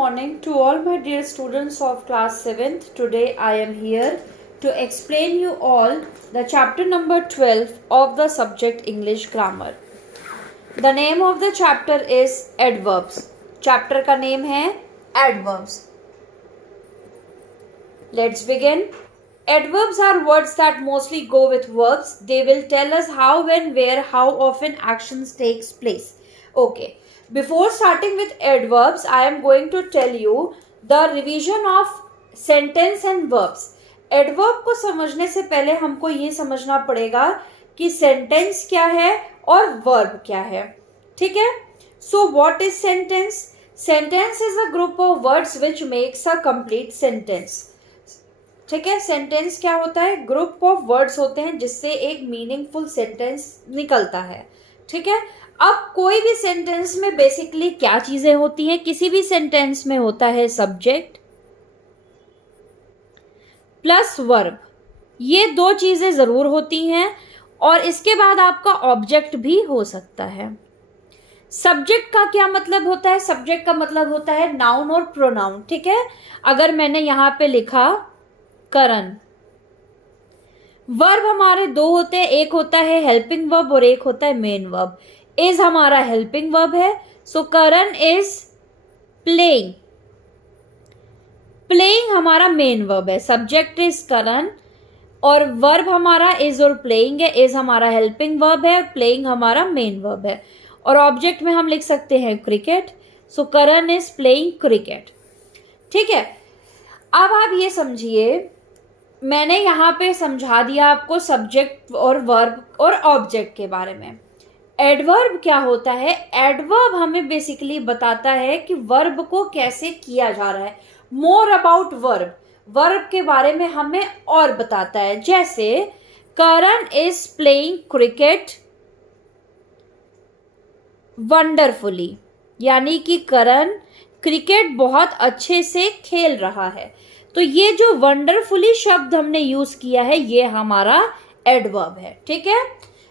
morning to all my dear students of class 7th. Today I am here to explain you all the chapter number 12 of the subject English Grammar. The name of the chapter is Adverbs. Chapter का name है Adverbs. Let's begin. Adverbs are words that mostly go with verbs. They will tell us how, when, where, how often actions takes place. Okay. Before starting with adverbs, I am going to tell you the revision of sentence and verbs. Adverb को समझने से पहले हमको ये समझना पड़ेगा कि sentence क्या है और verb क्या है. ठीक है? So what is sentence? Sentence is a group of words which makes a complete sentence. ठीक है? सेंटेंस क्या होता है? ग्रुप ऑफ वर्ड्स होते हैं जिससे एक मीनिंगफुल सेंटेंस निकलता है. ठीक है? अब कोई भी सेंटेंस में बेसिकली क्या चीजें होती हैं? किसी भी सेंटेंस में होता है सब्जेक्ट प्लस वर्ब. ये दो चीजें जरूर होती हैं और इसके बाद आपका ऑब्जेक्ट भी हो सकता है. सब्जेक्ट का क्या मतलब होता है? सब्जेक्ट का मतलब होता है नाउन और प्रोनाउन. ठीक है? अगर मैंने यहां पे लिखा करण. वर्ब हमारे दो होते हैं, एक होता है हेल्पिंग वर्ब और एक होता है मेन वर्ब. इज हमारा हेल्पिंग वर्ब है, सो करण इज प्लेइंग. प्लेइंग हमारा मेन वर्ब है. सब्जेक्ट इज करण और वर्ब हमारा इज और प्लेइंग है. इज हमारा हेल्पिंग वर्ब है, प्लेइंग हमारा मेन वर्ब है. और ऑब्जेक्ट में हम लिख सकते हैं cricket. So Karan is playing cricket. ठीक है? अब आप ये समझिए, मैंने यहाँ पे समझा दिया आपको सब्जेक्ट और वर्ब और ऑब्जेक्ट के बारे में. एडवर्ब क्या होता है? एडवर्ब हमें बेसिकली बताता है कि वर्ब को कैसे किया जा रहा है. More about verb. वर्ब के बारे में हमें और बताता है. जैसे करण इज प्लेइंग क्रिकेट वंडरफुली, यानी कि करण क्रिकेट बहुत अच्छे से खेल रहा है. तो ये जो वंडरफुली शब्द हमने यूज किया है ये हमारा एडवर्ब है. ठीक है?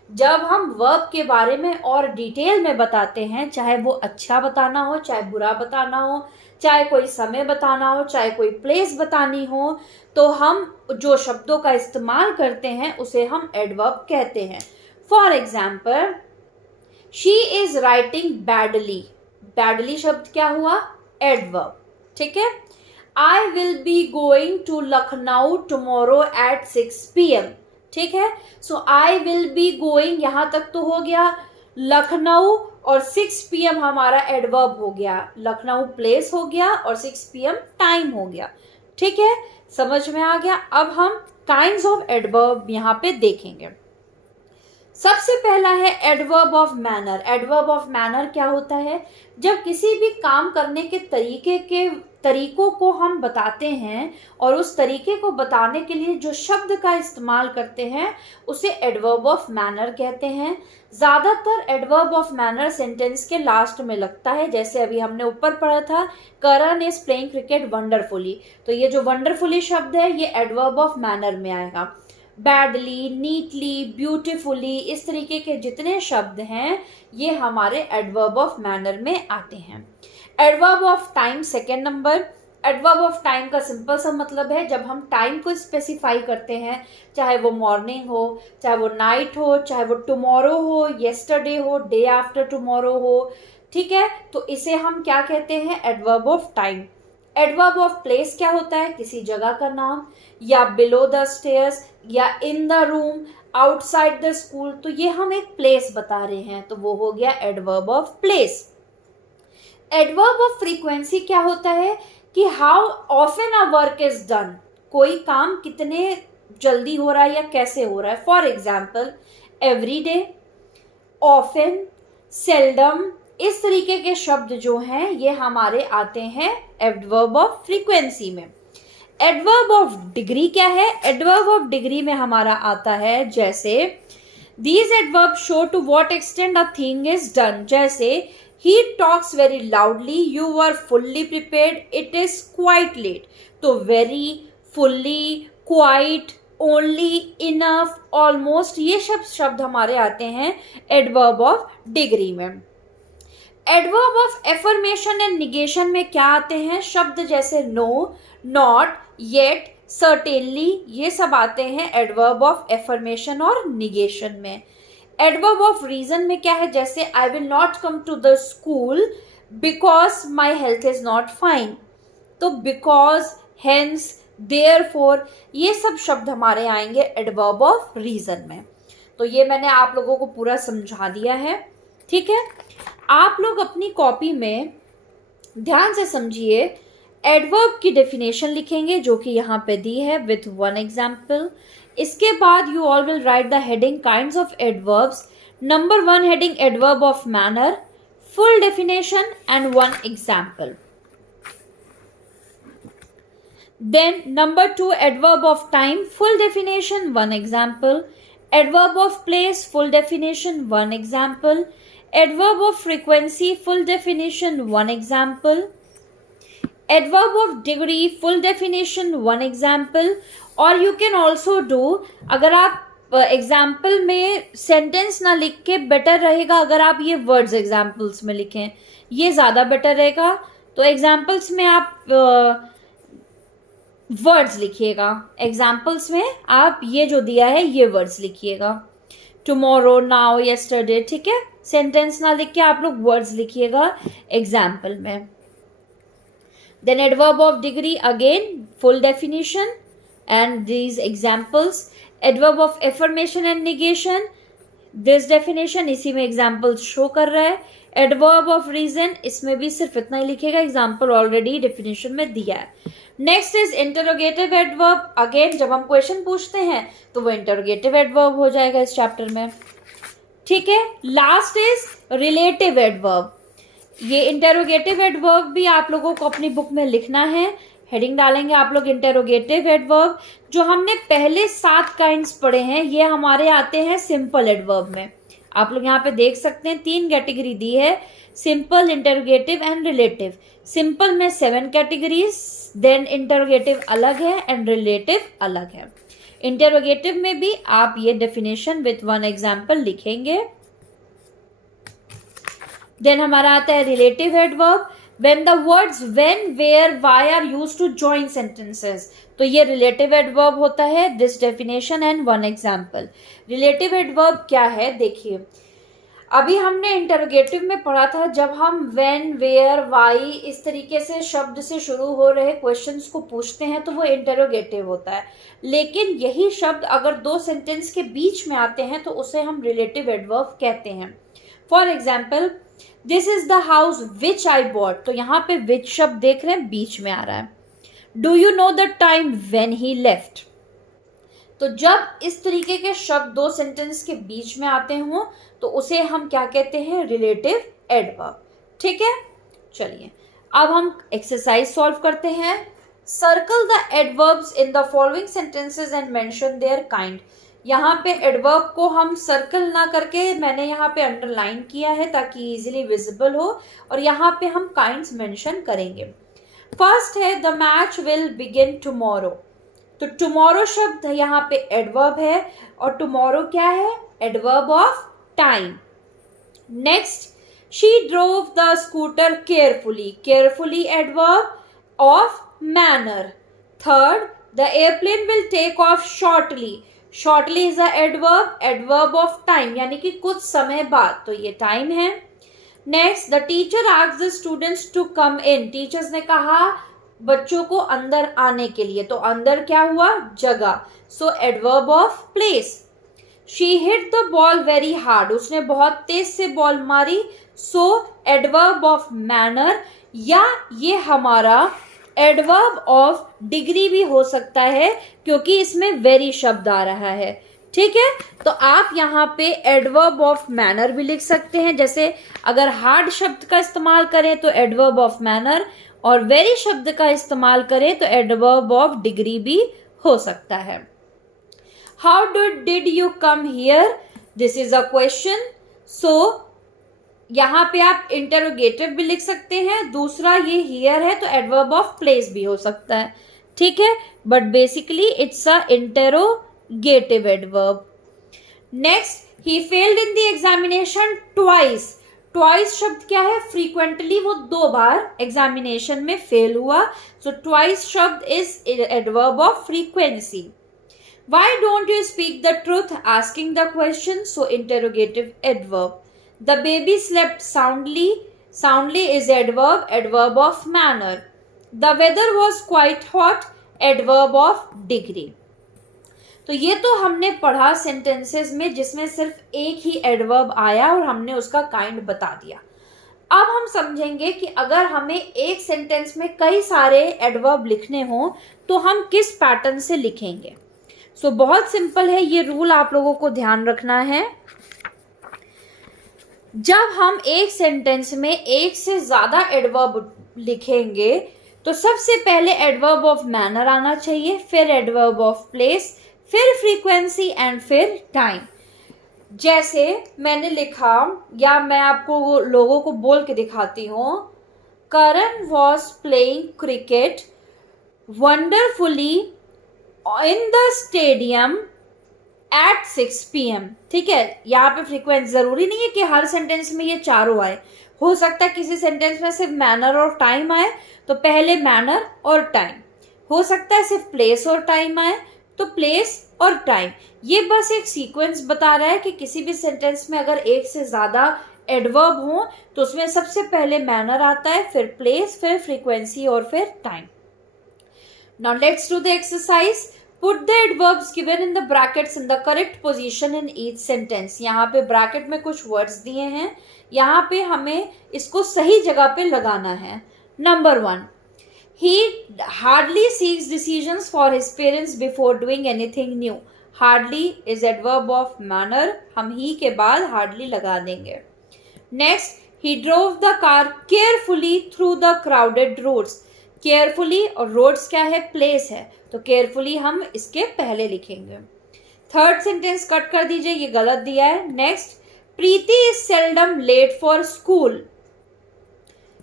जब हम वर्ब के बारे में और डिटेल में बताते हैं, चाहे वो अच्छा बताना हो, चाहे बुरा बताना हो, चाहे कोई समय बताना हो, चाहे कोई प्लेस बतानी हो, तो हम जो शब्दों का इस्तेमाल करते हैं उसे हम एडवर्ब कहते हैं. For example, she is writing badly. Badly शब्द क्या हुआ? एडवर्ब. ठीक है? I will be going to Lucknow tomorrow at 6 PM. ठीक है? So I will be going यहां तक तो हो गया. लखनऊ और 6 PM हमारा एडवर्ब हो गया. लखनऊ प्लेस हो गया और 6 PM टाइम हो गया. ठीक है? समझ में आ गया? अब हम काइंड्स ऑफ एडवर्ब यहां पे देखेंगे. सबसे पहला है adverb of manner. Adverb of manner क्या होता है? जब किसी भी काम करने के तरीकों को हम बताते हैं और उस तरीके को बताने के लिए जो शब्द का इस्तेमाल करते हैं उसे एडवर्ब ऑफ मैनर कहते हैं. ज़्यादातर एडवर्ब ऑफ मैनर सेंटेंस के लास्ट में लगता है. जैसे अभी हमने ऊपर पढ़ा था, करण इज प्लेइंग क्रिकेट वंडरफुली. तो ये जो वंडरफुली शब्द है ये एडवर्ब ऑफ मैनर में आएगा. बैडली, नीटली, ब्यूटिफुली, इस तरीके के जितने शब्द हैं ये हमारे एडवर्ब ऑफ मैनर में आते हैं. Adverb of time second number. Adverb of time का सिंपल सा मतलब है जब हम टाइम को स्पेसिफाई करते हैं, चाहे वो मॉर्निंग हो, चाहे वो नाइट हो, चाहे वो टुमारो हो, येस्टरडे हो, डे आफ्टर टुमारो हो. ठीक है? तो इसे हम क्या कहते हैं? Adverb of time. Adverb of place क्या होता है? किसी जगह का नाम, या बिलो द स्टेयर्स, या in the room, outside the school. तो ये हम एक प्लेस बता रहे हैं तो वो हो गया adverb of place. Adverb of frequency क्या होता है? कि how often a work is done. कोई काम कितने जल्दी हो रहा है या कैसे हो रहा है. For example, every day, often, seldom, इस तरीके के शब्द जो हैं ये हमारे आते हैं एडवर्ब ऑफ फ्रीक्वेंसी में. एडवर्ब ऑफ डिग्री क्या है? एडवर्ब ऑफ डिग्री में हमारा आता है जैसे these adverb show to what extent a thing is done. जैसे he talks very loudly, you were fully prepared, it is quite late. तो very, fully, quite, only, enough, almost, ये शब्द हमारे आते हैं एडवर्ब ऑफ डिग्री में. Adverb of affirmation and negation में क्या आते हैं? शब्द जैसे नो, नॉट, येट, सर्टेनली, ये सब आते हैं एडवर्ब ऑफ एफर्मेशन और निगेशन में। एडवर्ब ऑफ रीजन में क्या है? जैसे I will not come to the school because my health is not fine. तो बिकॉज, हेंस, देयरफॉर, ये सब शब्द हमारे आएंगे एडवर्ब ऑफ रीजन में। तो ये मैंने आप लोगों को पूरा समझा दिया है, ठीक है। आप लोग अपनी कॉपी में ध्यान से समझिए, एडवर्ब की डेफिनेशन लिखेंगे जो कि यहाँ पे दी है विथ वन एग्जाम्पल। इसके बाद you all will write the heading kinds of adverbs. Number 1 heading adverb of manner, full definition and one example. Then number 2 adverb of time, full definition, one example. Adverb of place, full definition, one example. Adverb of frequency, full definition, one example. Adverb of degree, full definition, one example. Or you can also do, अगर आप example में sentence ना लिख के better रहेगा अगर आप ये वर्ड्स एग्जाम्पल्स में लिखें, ये ज़्यादा बेटर रहेगा। तो एग्जाम्पल्स में आप वर्ड्स लिखिएगा, एग्जाम्पल्स में आप ये जो दिया है ये वर्ड्स लिखिएगा, टुमारो, नाउ, यस्टरडे, ठीक है। सेंटेंस ना लिख के आप लोग वर्ड्स लिखिएगा एग्जाम्पल में। Then adverb of degree, again full definition and these examples. Adverb of affirmation and negation, this definition, इसी में एग्जाम्पल शो कर रहा है। एडवर्ब ऑफ रीजन, इसमें भी सिर्फ इतना ही लिखेगा, एग्जाम्पल ऑलरेडी डेफिनेशन में दिया है। Next is interrogative adverb. Again जब हम क्वेश्चन पूछते हैं तो वो इंटरोगेटिव एडवर्ब हो जाएगा इस चैप्टर में, ठीक है। Last is relative adverb. ये इंटरोगेटिव एडवर्ब भी आप लोगों को अपनी बुक में लिखना है, हेडिंग डालेंगे आप लोग इंटरोगेटिव एडवर्ब। जो हमने पहले 7 काइंड्स पढ़े हैं ये हमारे आते हैं सिंपल एडवर्ब में। आप लोग यहाँ पे देख सकते हैं 3 कैटेगरी दी है, simple, interrogative and relative. Simple में 7 कैटेगरीज, देन इंटरोगेटिव अलग है एंड रिलेटिव अलग है। इंटरोगेटिव में भी आप ये डेफिनेशन विथ वन एग्जाम्पल लिखेंगे। देन हमारा आता है relative adverb, when the words when, where, why are used to join sentences, तो ये रिलेटिव एडवर्ब होता है। This definition and one example. Relative adverb क्या है देखिए, अभी हमने इंटरोगेटिव में पढ़ा था जब हम when, where, why इस तरीके से शब्द से शुरू हो रहे क्वेश्चंस को पूछते हैं तो वो इंटरोगेटिव होता है। लेकिन यही शब्द अगर 2 सेंटेंस के बीच में आते हैं तो उसे हम रिलेटिव एडवर्ब कहते हैं। For example, this is the house which I bought, तो यहाँ पे विच शब्द देख रहे हैं बीच में आ रहा है। Do you know the time when he left, तो जब इस तरीके के शब्द 2 सेंटेंस के बीच में आते हों तो उसे हम क्या कहते हैं? रिलेटिव एडवर्ब, ठीक है। चलिए अब हम एक्सरसाइज सॉल्व करते हैं। Circle the adverbs in the following sentences and mention their kind. यहाँ पे एडवर्ब को हम सर्कल ना करके मैंने यहाँ पे अंडरलाइन किया है ताकि इजीली विजिबल हो, और यहाँ पे हम काइंड्स मेंशन करेंगे। फर्स्ट है the match will begin tomorrow, तो टुमारो शब्द यहाँ पे एडवर्ब है और टुमारो क्या है? Adverb of time. Next, she drove the scooter carefully, carefully adverb of manner. Third, the airplane will take off shortly, shortly is a adverb, adverb of time यानी कि कुछ समय बाद, तो ये टाइम है। Next, the teacher asked the students to come in, teachers ने कहा बच्चों को अंदर आने के लिए, तो अंदर क्या हुआ? जगह, so adverb of place. She hit the ball very hard, उसने बहुत तेज से बॉल मारी, सो एडवर्ब ऑफ मैनर, या ये हमारा एडवर्ब ऑफ डिग्री भी हो सकता है क्योंकि इसमें वेरी शब्द आ रहा है, ठीक है। तो आप यहाँ पे एडवर्ब ऑफ मैनर भी लिख सकते हैं, जैसे अगर हार्ड शब्द का इस्तेमाल करें तो एडवर्ब ऑफ मैनर, और वेरी शब्द का इस्तेमाल करें तो एडवर्ब ऑफ डिग्री भी हो सकता है। How did you come here, this is a question, so यहाँ पे आप इंटरोगेटिव भी लिख सकते हैं। दूसरा ये हियर है तो एडवर्ब ऑफ प्लेस भी हो सकता है, ठीक है, but basically it's a interrogative adverb. Next, he failed in the examination twice, twice शब्द क्या है? फ्रीक्वेंटली, वो 2 बार एग्जामिनेशन में फेल हुआ, सो ट्वाइस शब्द is adverb of frequency. Why don't you speak the truth? Asking the question, so interrogative adverb. The baby slept soundly. Soundly is adverb of manner. The weather was quite hot, adverb of degree. तो ये तो हमने पढ़ा sentences में जिसमें सिर्फ एक ही adverb आया और हमने उसका काइंड बता दिया. अब हम समझेंगे कि अगर हमें एक सेंटेंस में कई सारे एडवर्ब लिखने हों तो हम किस पैटर्न से लिखेंगे. सो बहुत सिंपल है, ये रूल आप लोगों को ध्यान रखना है. जब हम एक सेंटेंस में एक से ज्यादा एडवर्ब लिखेंगे तो सबसे पहले एडवर्ब ऑफ मैनर आना चाहिए, फिर एडवर्ब ऑफ प्लेस, फिर फ्रीक्वेंसी एंड फिर टाइम. जैसे मैंने लिखा, या मैं आपको लोगों को बोल के दिखाती हूँ. Karan was playing cricket wonderfully in the stadium at 6 PM. ठीक है, यहाँ पे फ्रीक्वेंसी जरूरी नहीं है कि हर सेंटेंस में ये चारों आए. हो सकता है किसी सेंटेंस में सिर्फ मैनर और टाइम आए तो पहले मैनर और टाइम. हो सकता है सिर्फ प्लेस और टाइम आए तो प्लेस और टाइम. ये बस एक सीक्वेंस बता रहा है कि किसी भी सेंटेंस में अगर एक से ज्यादा एडवर्ब हो तो उसमें सबसे पहले मैनर आता है, फिर प्लेस, फिर फ्रीक्वेंसी और फिर time. Now let's do the exercise. Put the adverbs given in the brackets in the correct position in each sentence. यहाँ पे ब्रैकेट में कुछ वर्ड्स दिए हैं, यहाँ पे हमें इसको सही जगह पे लगाना है. Number 1, he hardly seeks decisions for his parents before doing anything new. Hardly is adverb of manner, हम he के बाद hardly लगा देंगे. Next, he drove the car carefully through the crowded roads. Carefully और रोड्स क्या है? Place है, तो केयरफुली हम इसके पहले लिखेंगे. थर्ड सेंटेंस कट कर दीजिए, ये गलत दिया है. Next, Preeti is seldom late for school.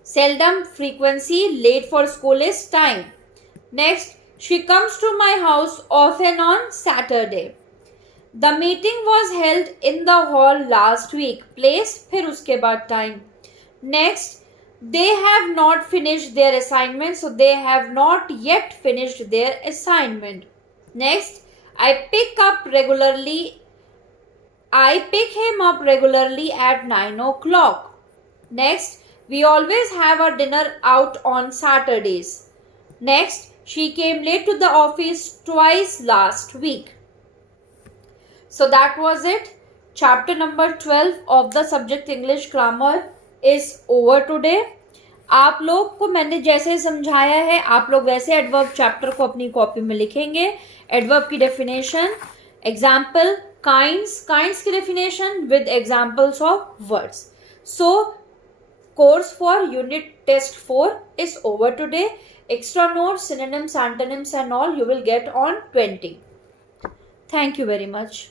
Seldom frequency, late for school is time. Next, she comes to my house often on Saturday. The meeting was held in the hall last week. Place, फिर उसके बाद time. Next, they have not finished their assignment, so they have not yet finished their assignment. Next, I pick him up regularly at 9 o'clock. Next, we always have our dinner out on Saturdays. Next, she came late to the office twice last week. So that was it. Chapter number 12 of the subject English Grammar is over today. आप लोग को मैंने जैसे समझाया है आप लोग वैसे एडवर्ब चैप्टर को अपनी कॉपी में लिखेंगे. एडवर्ब की डेफिनेशन, एग्जाम्पल, काइंड्स की definition with examples of words. So course for unit test 4 is over today. Extra notes, synonyms, antonyms and all you will get on 20. Thank you very much.